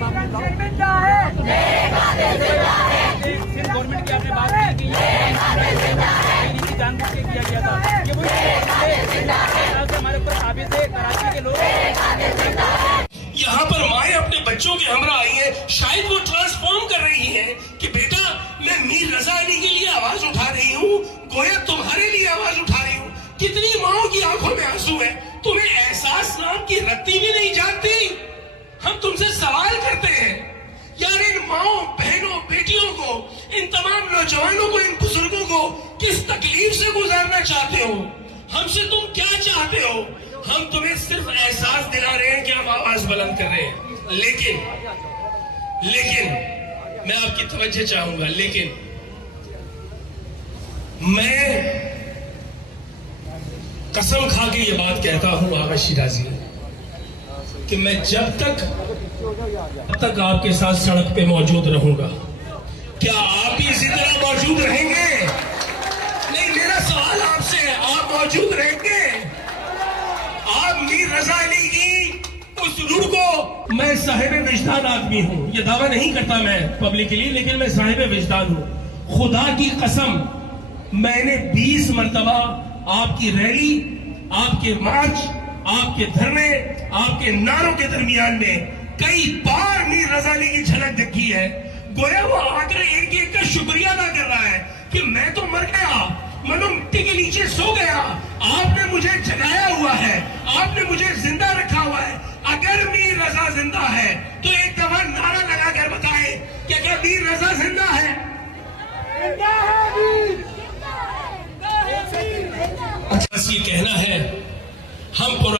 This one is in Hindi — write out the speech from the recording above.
गवर्नमेंट की आपने बात की कि नीति जानबूझ के किया गया था, ये वही हमारे ऊपर साबित है। कराची के लोग यहाँ पर माए अपने बच्चों के हमरा आई है, शायद वो ट्रांसफॉर्म कर रही है कि बेटा मैं मीर रजा अली के लिए आवाज उठा रही हूँ, गोया तुम्हारे लिए आवाज उठा रही हूँ। कितनी माओ की आंखों में आंसू है, तुम्हें एहसास नाम की रत्ती भी नहीं जानती। हम तुमसे सवाल करते हैं यार, इन माओ बहनों बेटियों को, इन तमाम नौजवानों को, इन बुजुर्गों को किस तकलीफ से गुजारना चाहते हो? हमसे तुम क्या चाहते हो? हम तुम्हें सिर्फ एहसास दिला रहे हैं कि हम आवाज बुलंद कर रहे हैं। लेकिन मैं आपकी तवज्जो चाहूंगा, लेकिन मैं कसम खा के ये बात कहता हूं आगा शिराजी कि मैं जब तक आपके साथ सड़क पे मौजूद रहूंगा। क्या आप भी इसी तरह मौजूद रहेंगे? नहीं, मेरा सवाल आपसे है, आप मौजूद रहेंगे? आप मीर रजा अली की उस रूह को, मैं साहिब विजदान आदमी हूं, ये दावा नहीं करता मैं पब्लिकली, लेकिन मैं साहिब विजदान हूं। खुदा की कसम, मैंने 20 मरतबा आपकी रैली, आपके मार्च, आपके धरने, आपके नारों के दरमियान में कई बार मीर रजा अली की झलक देखी है। गोया वो आकर एक एक का शुक्रिया अदा कर रहा है कि मैं तो मर गया, मनो मिट्टी के नीचे सो गया, आपने मुझे जगाया हुआ है, आपने मुझे जिंदा रखा हुआ है। अगर मीर रजा जिंदा है तो एक दफा नारा लगा कर बताए कि क्या मीर रजा जिंदा है? बस ये कहना है, हम